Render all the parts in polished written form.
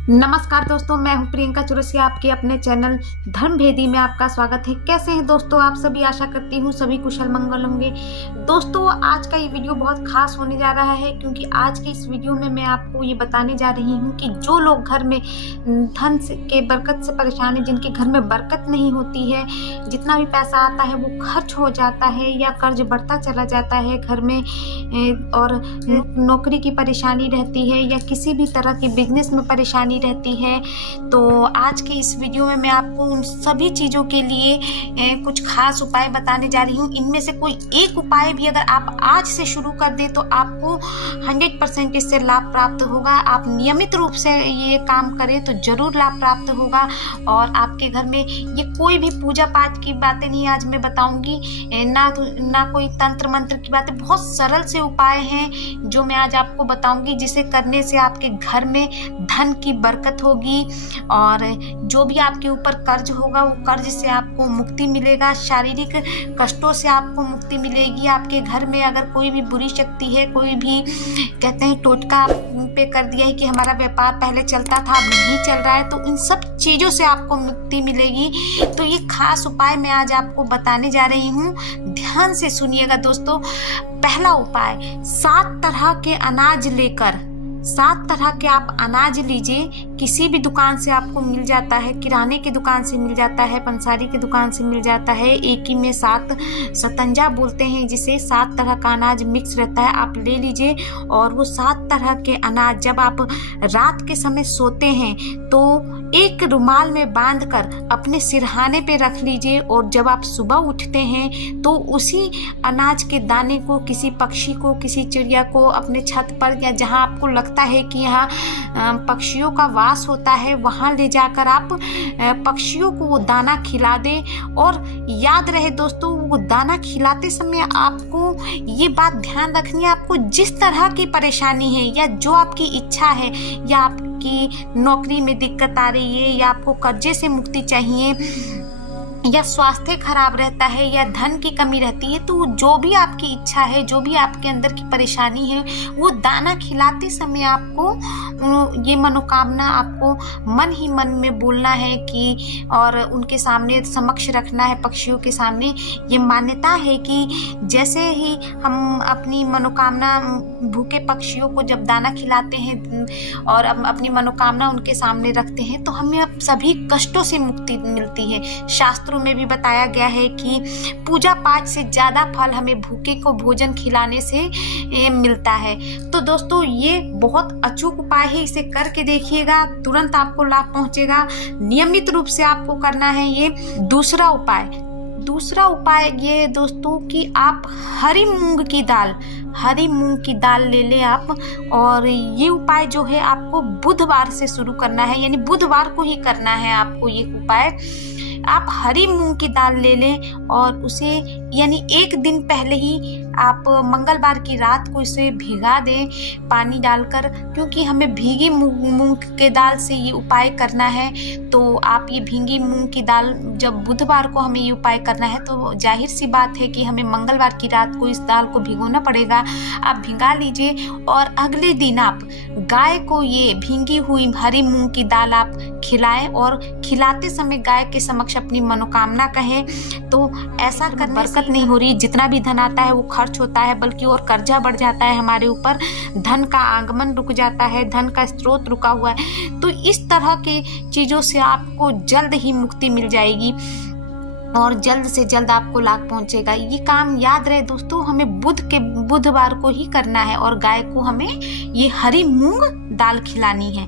नमस्कार दोस्तों, मैं हूं प्रियंका चौरसिया। आपके अपने चैनल धर्मभेदी में आपका स्वागत है। कैसे हैं दोस्तों आप सभी? आशा करती हूं सभी कुशल मंगल होंगे। दोस्तों, आज का ये वीडियो बहुत खास होने जा रहा है, क्योंकि आज की इस वीडियो में मैं आपको ये बताने जा रही हूं कि जो लोग घर में धन के बरकत से परेशान है, जिनके घर में बरकत नहीं होती है, जितना भी पैसा आता है वो खर्च हो जाता है या कर्ज बढ़ता चला जाता है घर में, और नौकरी की परेशानी रहती है या किसी भी तरह की बिजनेस में परेशानी रहती है, तो आज के इस वीडियो में मैं आपको उन सभी चीज़ों के लिए कुछ खास उपाय बताने जा रही हूँ। इनमें से कोई एक उपाय भी अगर आप आज से शुरू कर दें तो आपको 100% इससे लाभ प्राप्त होगा। आप नियमित रूप से ये काम करें तो जरूर लाभ प्राप्त होगा। और आपके घर में ये कोई भी पूजा पाठ की बातें नहीं आज मैं बताऊंगी, ना कोई तंत्र मंत्र की बातें, बहुत सरल से उपाय हैं जो मैं आज आपको बताऊंगी, जिसे करने से आपके घर में धन की बरकत होगी और जो भी आपके ऊपर कर्ज होगा वो कर्ज से आपको मुक्ति मिलेगा, शारीरिक कष्टों से आपको मुक्ति मिलेगी। आपके घर में अगर कोई भी बुरी शक्ति है, कोई भी कहते हैं टोटका पे कर दिया है कि हमारा व्यापार पहले चलता था अब नहीं चल रहा है, तो इन सब चीज़ों से आपको मुक्ति मिलेगी। तो ये खास उपाय मैं आज आपको बताने जा रही हूँ, ध्यान से सुनिएगा दोस्तों। पहला उपाय, 7 तरह के अनाज लेकर 7 तरह के आप अनाज लीजिए। किसी भी दुकान से आपको मिल जाता है, किराने की दुकान से मिल जाता है, पंसारी की दुकान से मिल जाता है। एक ही में 7 सतंजा बोलते हैं जिसे, 7 तरह का अनाज मिक्स रहता है, आप ले लीजिए। और वो 7 तरह के अनाज जब आप रात के समय सोते हैं तो एक रुमाल में बांधकर अपने सिरहाने पे रख लीजिए, और जब आप सुबह उठते हैं तो उसी अनाज के दाने को किसी पक्षी को, किसी चिड़िया को अपने छत पर या जहाँ आपको लगता है कि यहाँ पक्षियों का वास होता है, वहाँ ले जाकर आप पक्षियों को वो दाना खिला दें। और याद रहे दोस्तों, वो दाना खिलाते समय आपको ये बात ध्यान रखनी है, आपको जिस तरह की परेशानी है या जो आपकी इच्छा है, या आपकी नौकरी में दिक्कत आ रही है, या आपको कर्जे से मुक्ति चाहिए, या स्वास्थ्य खराब रहता है, या धन की कमी रहती है, तो जो भी आपकी इच्छा है, जो भी आपके अंदर की परेशानी है, वो दाना खिलाते समय आपको ये मनोकामना आपको मन ही मन में बोलना है कि, और उनके सामने समक्ष रखना है, पक्षियों के सामने। ये मान्यता है कि जैसे ही हम अपनी मनोकामना भूखे पक्षियों को जब दाना खिलाते हैं और अपनी मनोकामना उनके सामने रखते हैं तो हमें अब सभी कष्टों से मुक्ति मिलती है। शास्त्रों में भी बताया गया है कि पूजा पाठ से ज़्यादा फल हमें भूखे को भोजन खिलाने से मिलता है। तो दोस्तों, ये बहुत अचूक उपाय है, इसे करके देखिएगा, तुरंत आपको लाभ पहुंचेगा। नियमित रूप से आपको करना है ये। दूसरा उपाय ये दोस्तों कि आप हरी मूंग की दाल ले लें आप। और ये उपाय जो है आपको बुधवार से शुरू करना है, यानी बुधवार को ही करना है आपको ये उपाय। आप हरी मूंग की दाल ले लें और उसे यानी एक दिन पहले ही आप मंगलवार की रात को इसे भिगा दें पानी डालकर, क्योंकि हमें भीगी मूंग के दाल से ये उपाय करना है। तो आप ये भीगी मूंग की दाल जब बुधवार को हमें ये उपाय करना है तो जाहिर सी बात है कि हमें मंगलवार की रात को इस दाल को भिगोना पड़ेगा। आप भिगा लीजिए और अगले दिन आप गाय को ये भीगी हुई हरी मूंग की दाल आप खिलाएं, और खिलाते समय गाय के समक्ष अपनी मनोकामना कहें। तो ऐसा करने बरकत नहीं हो रही, जितना भी धन आता है वो खर्च होता है, बल्कि और कर्जा बढ़ जाता है हमारे ऊपर, धन का आगमन रुक जाता है, धन का स्रोत रुका हुआ है। तो इस तरह की चीज़ों से आपको जल्द ही मुक्ति मिल जाएगी और जल्द से जल्द आपको लाभ पहुंचेगा। ये काम याद रहे दोस्तों, हमें बुधवार को ही करना है और गाय को हमें ये हरी मूंग दाल खिलानी है।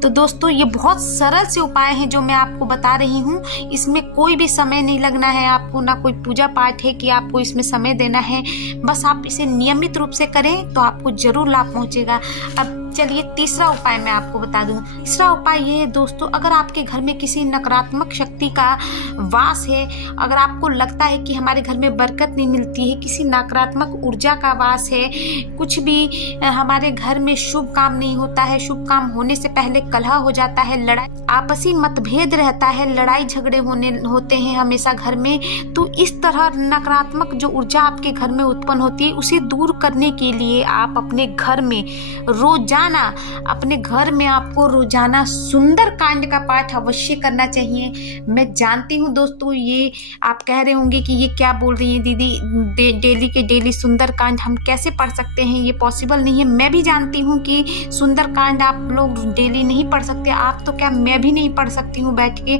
तो दोस्तों, ये बहुत सरल से उपाय हैं जो मैं आपको बता रही हूँ। इसमें कोई भी समय नहीं लगना है आपको, ना कोई पूजा पाठ है कि आपको इसमें समय देना है। बस आप इसे नियमित रूप से करें तो आपको जरूर लाभ पहुंचेगा। अब चलिए तीसरा उपाय मैं आपको बता दूं। तीसरा उपाय ये है दोस्तों, अगर आपके घर में किसी नकारात्मक शक्ति का वास है, अगर आपको लगता है कि हमारे घर में बरकत नहीं मिलती है, किसी नकारात्मक ऊर्जा का वास है, कुछ भी हमारे घर में शुभ काम नहीं होता है, शुभ काम होने से पहले कलह हो जाता है, लड़ाई आपसी मतभेद रहता है, लड़ाई झगड़े होते हैं हमेशा घर में, तो इस तरह नकारात्मक जो ऊर्जा आपके घर में उत्पन्न होती है उसे दूर करने के लिए आप अपने घर में रोजाना रोजाना अपने घर में आपको रोजाना सुंदरकांड का पाठ अवश्य करना चाहिए। मैं जानती हूँ दोस्तों, ये आप कह रहे होंगे कि ये क्या बोल रही है दीदी, डेली के डेली सुंदरकांड हम कैसे पढ़ सकते हैं, ये पॉसिबल नहीं है। मैं भी जानती हूँ कि सुंदरकांड आप लोग डेली नहीं पढ़ सकते, आप तो क्या मैं भी नहीं पढ़ सकती हूँ बैठ के,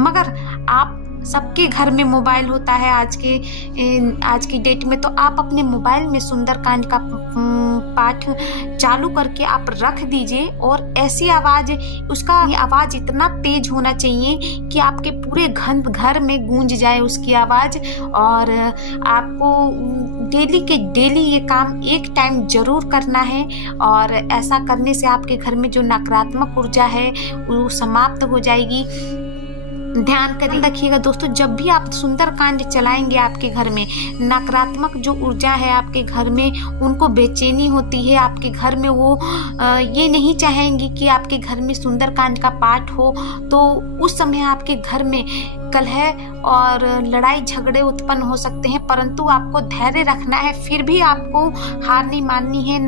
मगर आप सबके घर में मोबाइल होता है आज की डेट में, तो आप अपने मोबाइल में सुंदरकांड का पाठ चालू करके आप रख दीजिए। और ऐसी आवाज़, उसका आवाज़ इतना तेज होना चाहिए कि आपके पूरे घर में गूंज जाए उसकी आवाज़। और आपको डेली के डेली ये काम एक टाइम जरूर करना है, और ऐसा करने से आपके घर में जो नकारात्मक ऊर्जा है वो समाप्त हो जाएगी। ध्यान करें रखिएगा दोस्तों, जब भी आप सुंदरकांड चलाएंगे आपके घर में, नकारात्मक जो ऊर्जा है आपके घर में उनको बेचैनी होती है, आपके घर में वो ये नहीं चाहेंगी कि आपके घर में सुंदरकांड का पाठ हो, तो उस समय आपके घर में कलह और लड़ाई झगड़े उत्पन्न हो सकते हैं। परंतु आपको धैर्य रखना है, फिर भी आपको हार नहीं माननी है।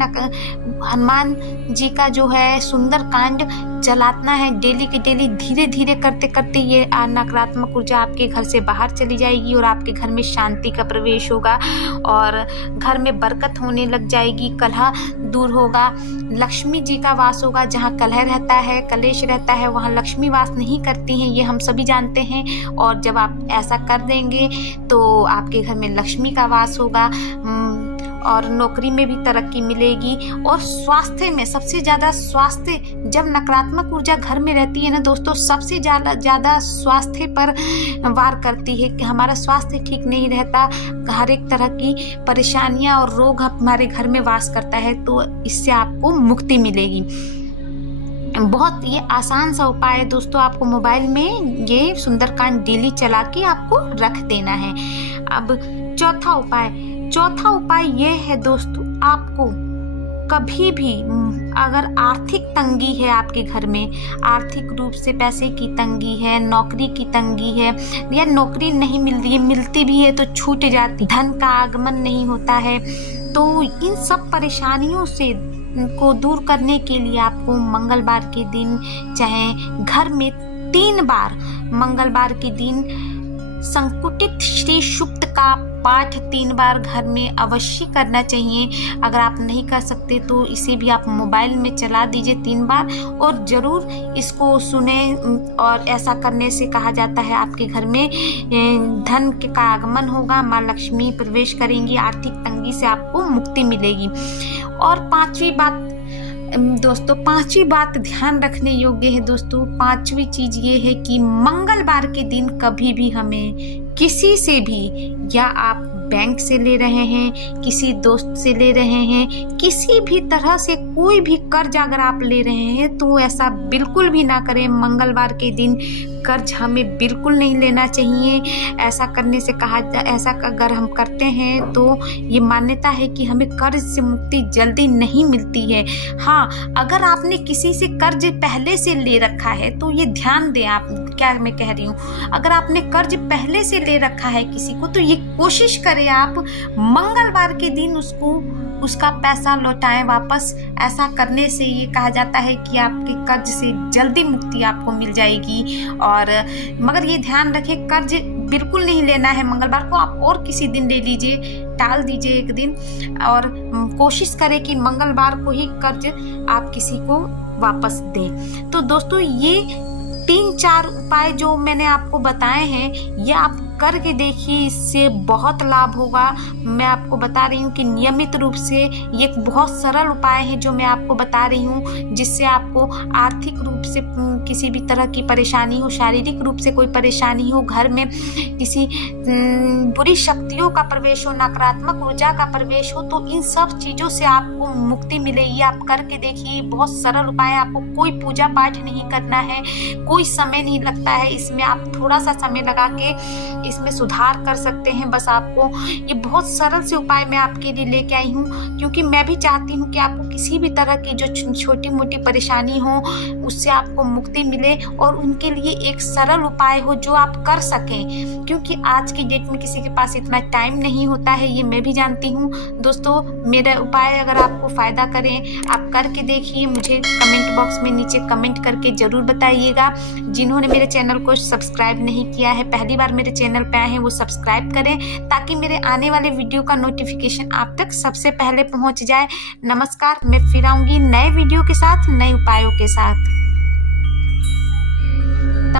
हनुमान जी का जो है सुंदरकांड चलाना है डेली के डेली। धीरे धीरे करते करते ये नकारात्मक ऊर्जा आपके घर से बाहर चली जाएगी और आपके घर में शांति का प्रवेश होगा और घर में बरकत होने लग जाएगी, कलह दूर होगा, लक्ष्मी जी का वास होगा। जहाँ कलह रहता है, कलेश रहता है, वहाँ लक्ष्मी वास नहीं करती हैं, ये हम सभी जानते हैं। और जब आप ऐसा कर देंगे तो आपके घर में लक्ष्मी का वास होगा और नौकरी में भी तरक्की मिलेगी। और स्वास्थ्य में सबसे ज़्यादा, स्वास्थ्य जब नकारात्मक ऊर्जा घर में रहती है ना दोस्तों, सबसे ज़्यादा स्वास्थ्य पर वार करती है कि हमारा स्वास्थ्य ठीक नहीं रहता, हर एक तरह की परेशानियां और रोग हमारे घर में वास करता है। तो इससे आपको मुक्ति मिलेगी। बहुत ये आसान सा उपाय है दोस्तों, आपको मोबाइल में ये सुंदरकांड डेली चला के आपको रख देना है। अब चौथा उपाय ये है दोस्तों, आपको कभी भी अगर आर्थिक तंगी है आपके घर में, आर्थिक रूप से पैसे की तंगी है, नौकरी की तंगी है, या नौकरी नहीं मिल रही है, मिलती भी है तो छूट जाती, धन का आगमन नहीं होता है, तो इन सब परेशानियों से को दूर करने के लिए आपको मंगलवार के दिन, चाहे घर में 3 बार मंगलवार के दिन संकुटित श्री सुक्त का पाठ 3 बार घर में अवश्य करना चाहिए। अगर आप नहीं कर सकते तो इसे भी आप मोबाइल में चला दीजिए 3 बार और ज़रूर इसको सुने। और ऐसा करने से कहा जाता है आपके घर में धन का आगमन होगा, माँ लक्ष्मी प्रवेश करेंगी, आर्थिक तंगी से आपको मुक्ति मिलेगी। और पांचवी बात ध्यान रखने योग्य है दोस्तों। 5वीं चीज ये है कि मंगलवार के दिन कभी भी हमें किसी से भी, या आप बैंक से ले रहे हैं, किसी दोस्त से ले रहे हैं, किसी भी तरह से कोई भी कर्ज अगर आप ले रहे हैं तो ऐसा बिल्कुल भी ना करें। मंगलवार के दिन कर्ज हमें बिल्कुल नहीं लेना चाहिए। ऐसा करने से ऐसा अगर हम करते हैं तो ये मान्यता है कि हमें कर्ज से मुक्ति जल्दी नहीं मिलती है। हाँ, अगर आपने किसी से कर्ज पहले से ले रखा है तो ये ध्यान दें, आप क्या मैं कह रही हूँ, अगर आपने कर्ज पहले से ले रखा है किसी को तो ये कोशिश करें आप मंगलवार के दिन उसका पैसा लौटाएं वापस। ऐसा करने से ये कहा जाता है कि आपके कर्ज से जल्दी मुक्ति आपको मिल जाएगी। और मगर ये ध्यान रखें, कर्ज बिल्कुल नहीं लेना है मंगलवार को, आप और किसी दिन ले लीजिए, टाल दीजिए एक दिन, और कोशिश करें कि मंगलवार को ही कर्ज आप किसी को वापस दें। तो दोस्तों ये 3-4 उपाय जो मैंने आपको बताए हैं, ये आप करके देखिए, इससे बहुत लाभ होगा। मैं आपको बता रही हूँ कि नियमित रूप से ये एक बहुत सरल उपाय है जो मैं आपको बता रही हूँ, जिससे आपको आर्थिक रूप से किसी भी तरह की परेशानी हो, शारीरिक रूप से कोई परेशानी हो, घर में किसी बुरी शक्तियों का प्रवेश हो, नकारात्मक ऊर्जा का प्रवेश हो, तो इन सब चीज़ों से आपको मुक्ति मिलेगी। आप करके देखिए, बहुत सरल उपाय। आपको कोई पूजा पाठ नहीं करना है, कोई समय नहीं लगता है इसमें, आप थोड़ा सा समय लगा के इसमें सुधार कर सकते हैं। बस आपको ये बहुत सरल से उपाय मैं आपके लिए लेके आई हूँ, क्योंकि मैं भी चाहती हूँ कि आपको किसी भी तरह की जो छोटी मोटी परेशानी हो उससे आपको मुक्ति मिले और उनके लिए एक सरल उपाय हो जो आप कर सकें, क्योंकि आज की डेट में किसी के पास इतना टाइम नहीं होता है, ये मैं भी जानती हूँ। दोस्तों मेरा उपाय अगर आपको फ़ायदा करें, आप करके देखिए, मुझे कमेंट बॉक्स में नीचे कमेंट करके ज़रूर बताइएगा। जिन्होंने मेरे चैनल को सब्सक्राइब नहीं किया है, पहली बार मेरे चैनल पे आए हैं, वो सब्सक्राइब करें ताकि मेरे आने वाले वीडियो का नोटिफिकेशन आप तक सबसे पहले पहुंच जाए। नमस्कार, मैं फिर आऊँगी नए वीडियो के साथ, नए उपायों के साथ।